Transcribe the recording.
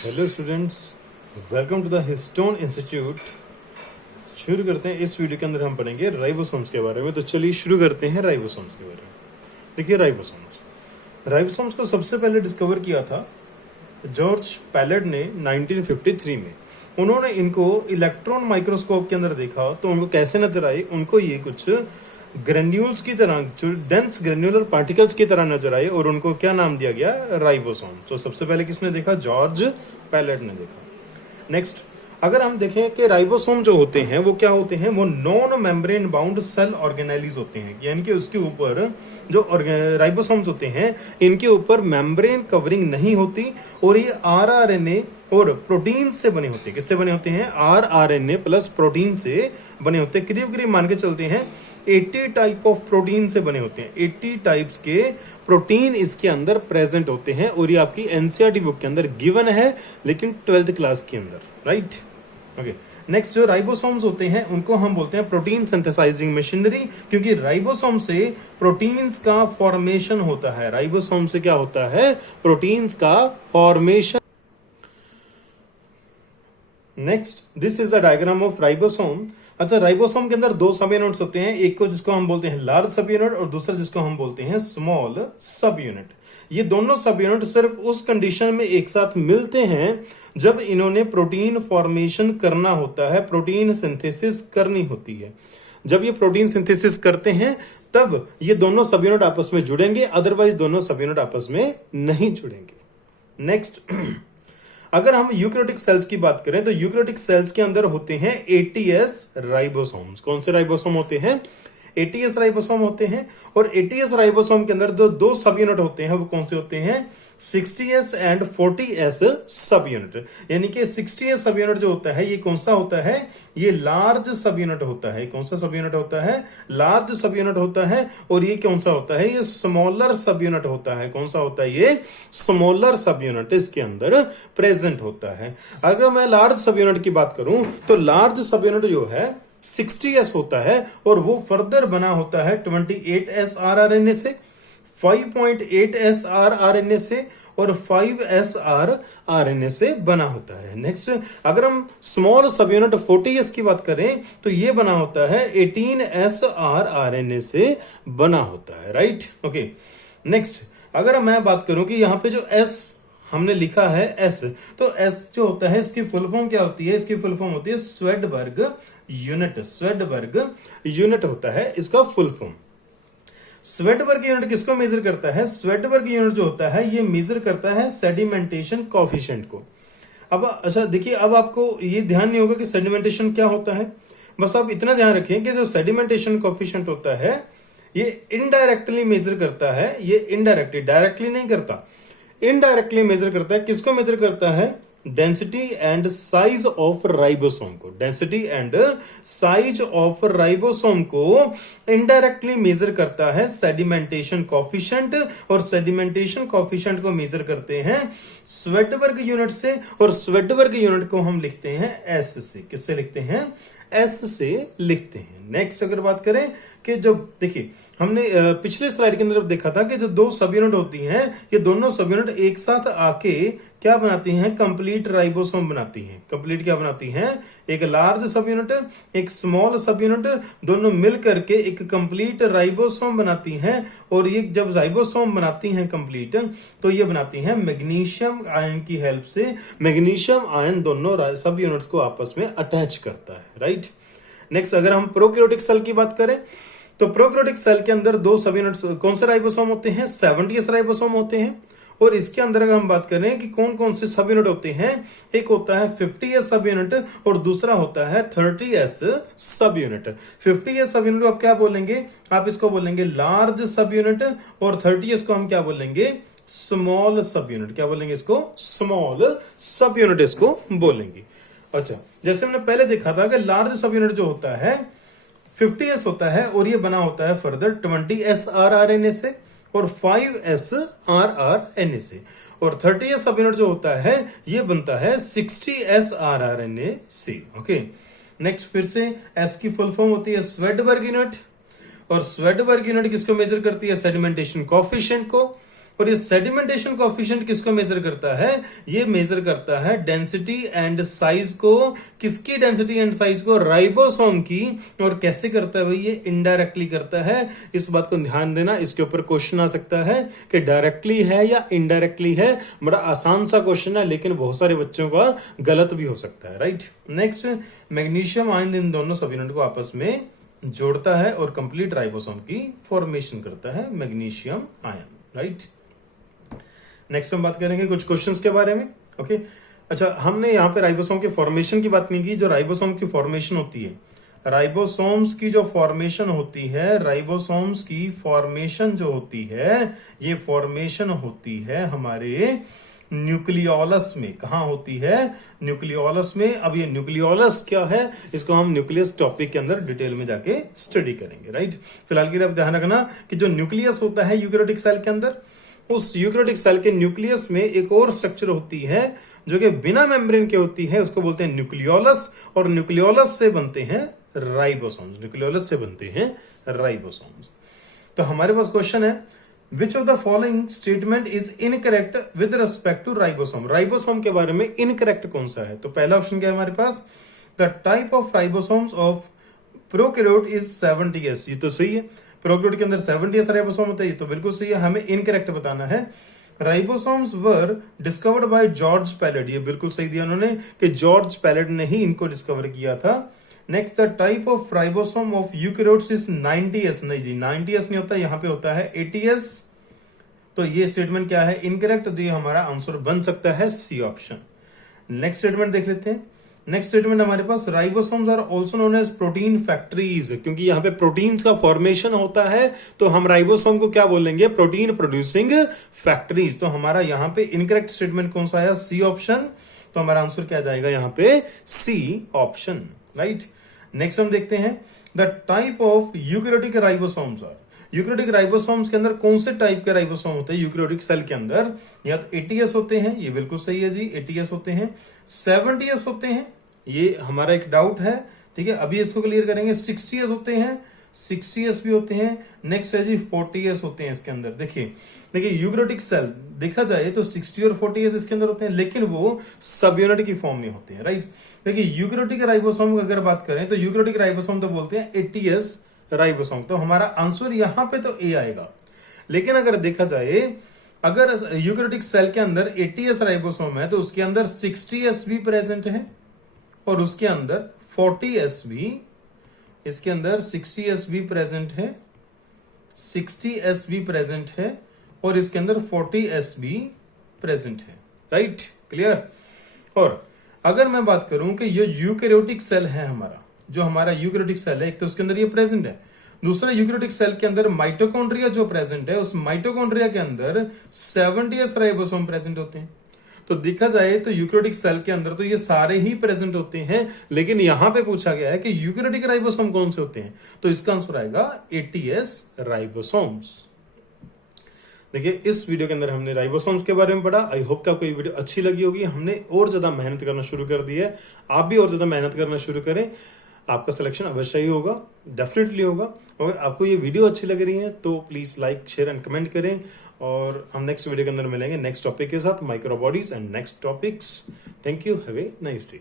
Hello students, welcome to the histone institute. शुरू करते हैं। इस वीडियो के अंदर हम पढ़ेंगे राइबोसोम्स के बारे में। तो चलिए शुरू करते हैं राइबोसोम्स के बारे में। देखिए, राइबोसोम्स को सबसे पहले डिस्कवर किया था जॉर्ज पैलेट ने 1953 में। उन्होंने इनको इलेक्ट्रॉन माइक्रोस्कोप के अंदर देखा तो उनको कैसे नजर आए, उनको ये कुछ ग्रेन्यूल्स की तरह, जो डेंस ग्रेन्युलर पार्टिकल्स की तरह नजर आए और उनको क्या नाम दिया गया, राइबोसोम। तो सबसे पहले किसने देखा? जॉर्ज पैलेट ने देखा। नेक्स्ट, अगर हम देखें कि राइबोसोम जो होते हैं वो क्या होते हैं, वो non membrane bound cell organize होते हैं। यानी कि उसके ऊपर जो राइबोसोम्स होते हैं इनके ऊपर मेम्ब्रेन कवरिंग नहीं होती और ये आरआरएनए और प्रोटीन से बने होते हैं। किससे बने होते हैं? आरआरएनए प्लस प्रोटीन से बने होते हैं। करीब करीब मान के चलते हैं 80 टाइप ऑफ प्रोटीन से बने होते हैं। 80 टाइप्स के प्रोटीन इसके अंदर प्रेजेंट होते हैं और ये आपकी एनसीईआरटी बुक के अंदर गिवन है, लेकिन 12th क्लास के अंदर, राइट? ओके। नेक्स्ट, जो राइबोसोम्स होते हैं उनको हम बोलते हैं प्रोटीन सिंथेसाइजिंग मशीनरी, क्योंकि राइबोसोम से प्रोटीन्स का फॉर्मेशन होता है। राइबोसोम से क्या होता है? प्रोटीन्स का formation. Next, this is the diagram of ribosome. अच्छा, राइबोसोम के अंदर दो सब यूनिट्स होते हैं, एक को जिसको हम बोलते हैं लार्ज सब यूनिट और दूसरा जिसको हम बोलते हैं स्मॉल सब यूनिट। ये दोनों सब यूनिट सिर्फ उस कंडीशन में एक साथ मिलते हैं जब इन्होंने प्रोटीन फॉर्मेशन करना होता है, प्रोटीन सिंथेसिस करनी होती है। जब ये प्रोटीन सिंथेसिस करते हैं तब ये दोनों सब यूनिट आपस में जुड़ेंगे, अदरवाइज दोनों सब यूनिट आपस में नहीं जुड़ेंगे। नेक्स्ट, अगर हम यूकैरियोटिक सेल्स की बात करें तो यूकैरियोटिक सेल्स के अंदर होते हैं ATS राइबोसोम्स। कौन से राइबोसोम होते हैं? ATS राइबोसोम होते हैं। और ATS राइबोसोम के अंदर दो सब यूनिट होते हैं, वो कौन से होते हैं? 60S एंड 40S सब यूनिट। यानी कि 60S सब यूनिट जो होता है ये कौन सा होता है? ये लार्ज सब यूनिट होता है। कौन सा सब यूनिट होता है? लार्ज सब यूनिट होता है। और ये कौन सा होता है? ये स्मॉलर सब यूनिट होता है। कौन सा होता है? ये स्मॉलर सब यूनिट इसके अंदर प्रेजेंट होता है। अगर मैं लार्ज सब यूनिट की बात करूं तो लार्ज सब यूनिट जो है 60S होता है और वो फर्दर बना होता है 28S rRNA से, 5.8S rRNA से और 5S rRNA से बना होता है। नेक्स्ट, अगर हम स्मॉल सब यूनिट 40S की बात करें तो ये बना होता है 18S rRNA से बना होता है, राइट? ओके। नेक्स्ट, अगर मैं बात करूं कि यहां पे जो S हमने लिखा है S, तो S जो होता है इसकी फुल फॉर्म क्या होती है? इसकी फुल फॉर्म होती है स्वेडबर्ग यूनिट। स्वेडबर्ग यूनिट होता है इसका फुल फॉर्म। स्वेडबर्ग यूनिट किसको मेजर करता है? स्वेडबर्ग यूनिट जो होता है ये मेजर करता है सेडिमेंटेशन कोएफिशिएंट को। अब अच्छा देखिए, अब आपको ये ध्यान नहीं होगा कि सेडिमेंटेशन क्या होता है। बस आप इतना ध्यान रखें कि जो सेडिमेंटेशन कोएफिशिएंट होता है ये इनडायरेक्टली मेजर करता है। ये इनडायरेक्टली, डायरेक्टली नहीं करता, इनडायरेक्टली मेजर करता है। किसको मेजर करता है? Density and size of ribosome को। Density and size of ribosome को इनडायरेक्टली मेजर करता है सेडिमेंटेशन कोएफिशिएंट, और सेडिमेंटेशन कोएफिशिएंट को मेजर करते हैं स्वेडबर्ग यूनिट से, और स्वेडबर्ग यूनिट को हम लिखते हैं S से। किससे लिखते हैं? S से लिखते हैं। नेक्स्ट, अगर बात करें कि जो देखिए हमने पिछले स्लाइड के अंदर देखा था कि जो दो सब यूनिट होती हैं ये दोनों सब यूनिट एक साथ आके क्या बनाती हैं? कंप्लीट राइबोसोम बनाती हैं। कंप्लीट क्या बनाती हैं? एक लार्ज सब यूनिट, एक स्मॉल सब यूनिट, दोनों मिल करके एक कंप्लीट राइबोसोम बनाती हैं। और ये जब राइबोसोम बनाती हैं कंप्लीट तो ये बनाती हैं मैग्नीशियम आयन की हेल्प से। मैग्नीशियम आयन दोनों सब यूनिट्स को आपस में अटैच करता है, राइट? नेक्स्ट, अगर हम प्रोकैरियोटिक सेल की बात करें तो प्रोकैरियोटिक सेल के अंदर दो सब यूनिट्स कौन से राइबोसोम होते हैं? 70S राइबोसोम होते हैं। और इसके अंदर अगर हम बात करें कि कौन कौन से सब यूनिट होते हैं, एक होता है 50S सब यूनिट और दूसरा होता है 30S सब यूनिट। 50S सब यूनिट आप क्या बोलेंगे? आप इसको बोलेंगे लार्ज सब यूनिट, और 30S को हम क्या बोलेंगे? स्मॉल सब यूनिट। क्या बोलेंगे इसको? स्मॉल सब यूनिट इसको बोलेंगे। अच्छा, जैसे हमने पहले देखा था कि लार्ज सब यूनिट जो होता है 50S होता है और ये बना होता है फर्दर 20S rRNA से और 5S rRNA से, और 30S सब यूनिट जो होता है ये बनता है 60S rRNA से। ओके। नेक्स्ट, फिर से S की फुल फॉर्म होती है स्वेडबर्ग यूनिट, और स्वेडबर्ग यूनिट किसको मेजर करती है? सेडिमेंटेशन कोएफिशिएंट को। और ये सेडिमेंटेशन कोएफिशिएंट किसको मेजर करता है? ये मेजर करता है डेंसिटी एंड साइज को। किसकी डेंसिटी एंड साइज को? राइबोसोम की। और कैसे करता है भाई? ये इनडायरेक्टली करता है। इस बात को ध्यान देना, इसके ऊपर क्वेश्चन आ सकता है कि डायरेक्टली है या इनडायरेक्टली है। बड़ा आसान सा क्वेश्चन है, लेकिन बहुत सारे बच्चों का गलत भी हो सकता है, राइट। नेक्स्ट, मैग्नीशियम आयन इन दोनों सब यूनिट को आपस में जोड़ता है और कंप्लीट राइबोसोम की फॉर्मेशन करता है मैग्नीशियम आयन, राइट। नेक्स्ट हम बात करेंगे कुछ क्वेश्चंस के बारे में, ओके। अच्छा, हमने यहाँ पे राइबोसोम के फॉर्मेशन की बात नहीं की। जो राइबोसोम की फॉर्मेशन होती है, राइबोसोम्स की जो फॉर्मेशन होती है, राइबोसोम्स की फॉर्मेशन जो होती है, ये फॉर्मेशन होती है हमारे न्यूक्लियोलस में। कहाँ होती है? न्यूक्लियोलस में। अब ये न्यूक्लियोलस क्या है, इसको हम न्यूक्लियस टॉपिक के अंदर डिटेल में जाके स्टडी करेंगे, राइट। फिलहाल के लिए आप ध्यान रखना कि जो न्यूक्लियस होता है यूकेरियोटिक सेल के अंदर, उस यूकेरियोटिक सेल के न्यूक्लियस में एक और स्ट्रक्चर होती है जो कि बिना मेम्ब्रेन के होती है, उसको बोलते हैं न्यूक्लियोलस। और न्यूक्लियोलस से बनते हैं राइबोसोम्स। न्यूक्लियोलस से बनते हैं राइबोसोम्स। तो हमारे पास क्वेश्चन है, which of the following statement is incorrect with respect to ribosome? Ribosome के बारे में इनकरेक्ट कौन सा है? तो पहला ऑप्शन क्या है हमारे पास? The type of ribosomes of prokaryote is 70s। ये तो सही है, प्रोकैरियोट के अंदर 70s राइबोसोम होता है, ये तो बिल्कुल सही है। हमें इनकरेक्ट बताना है। Ribosomes were discovered by George Palade, ये बिल्कुल सही दिया उन्होंने कि जॉर्ज पैलेट ने ही इनको डिस्कवर किया था। Next, the type of ribosome of eukaryotes is 90s। नहीं जी, 90s नहीं होता, यहां पे होता है 80s। तो ये स्टेटमेंट क्या है? इनकरेक्ट। तो ये हमारा आंसर बन सकता है सी ऑप्शन। नेक्स्ट स्टेटमेंट देख लेते हैं। नेक्स्ट स्टेटमेंट हमारे पास, ribosomes are also known as protein factories. क्योंकि यहाँ पे प्रोटीन्स का फॉर्मेशन होता है, तो हम राइबोसोम को क्या बोलेंगे? Protein producing factories. तो हमारा यहाँ पे इनकरेक्ट स्टेटमेंट कौन सा आया? C option. तो हमारा आंसर क्या जाएगा यहाँ पे? C option, right. नेक्स्ट हम देखते हैं, the type of eukaryotic ribosomes are. Eukaryotic ribosomes के अंदर कौन से टाइप के राइबोसोम होते हैं यूकेरियोटिक सेल के अंदर? या तो 80s होते हैं, ये बिल्कुल सही है जी, 80s होते हैं। 70s होते हैं, ये हमारा एक डाउट है, ठीक है, अभी इसको क्लियर करेंगे। 60s होते हैं, 60s भी होते हैं। नेक्स्ट है जी 40s होते हैं इसके अंदर। देखिए यूकेरियोटिक सेल देखा जाए तो 60 और 40s इसके अंदर होते हैं, लेकिन वो सब यूनिट की फॉर्म में होते हैं, राइट। देखिए यूकेरियोटिक राइबोसोम की अगर बात करें तो यूकेरियोटिक राइबोसोम तो बोलते हैं 80s राइबोसोम। तो हमारा आंसर यहां पे तो ए आएगा। लेकिन अगर देखा जाए, अगर यूकेरियोटिक सेल के अंदर 80s राइबोसोम है तो उसके अंदर 60s भी प्रेजेंट है और उसके अंदर 40s भी, इसके अंदर 60s भी प्रेजेंट है, 60s भी प्रेजेंट है और इसके अंदर 40s भी प्रेजेंट है, राइट, क्लियर। और अगर मैं बात करूं कि ये यूकेरियोटिक सेल है हमारा, जो हमारा यूकेरियोटिक सेल है, एक तो उसके अंदर ये प्रेजेंट है, दूसरा यूकेरियोटिक सेल के अंदर माइटोकॉन्ड्रिया जो प्रेजेंट है, उस माइटोकॉन्ड्रिया के अंदर 70s राइबोसोम प्रेजेंट होते हैं। तो देखा जाए तो यूकेरियोटिक सेल के अंदर तो ये सारे ही प्रेजेंट होते हैं, लेकिन यहां पे पूछा गया है कि यूकेरियोटिक राइबोसोम कौन से होते हैं, तो इसका आंसर आएगा 80s राइबोसोम्स। देखिए इस वीडियो के अंदर हमने राइबोसोम्स के बारे में पढ़ा। आई होप कि आपको ये वीडियो अच्छी लगी होगी। हमने और ज्यादा मेहनत करना शुरू कर दी है, आप भी और ज्यादा मेहनत करना शुरू करें, आपका सिलेक्शन अवश्य ही होगा, डेफिनेटली होगा। अगर आपको ये वीडियो अच्छी लग रही है तो please like, share and comment करें। और हम नेक्स्ट वीडियो के अंदर मिलेंगे नेक्स्ट टॉपिक के साथ, micro bodies and next topics. Thank you, have a nice day.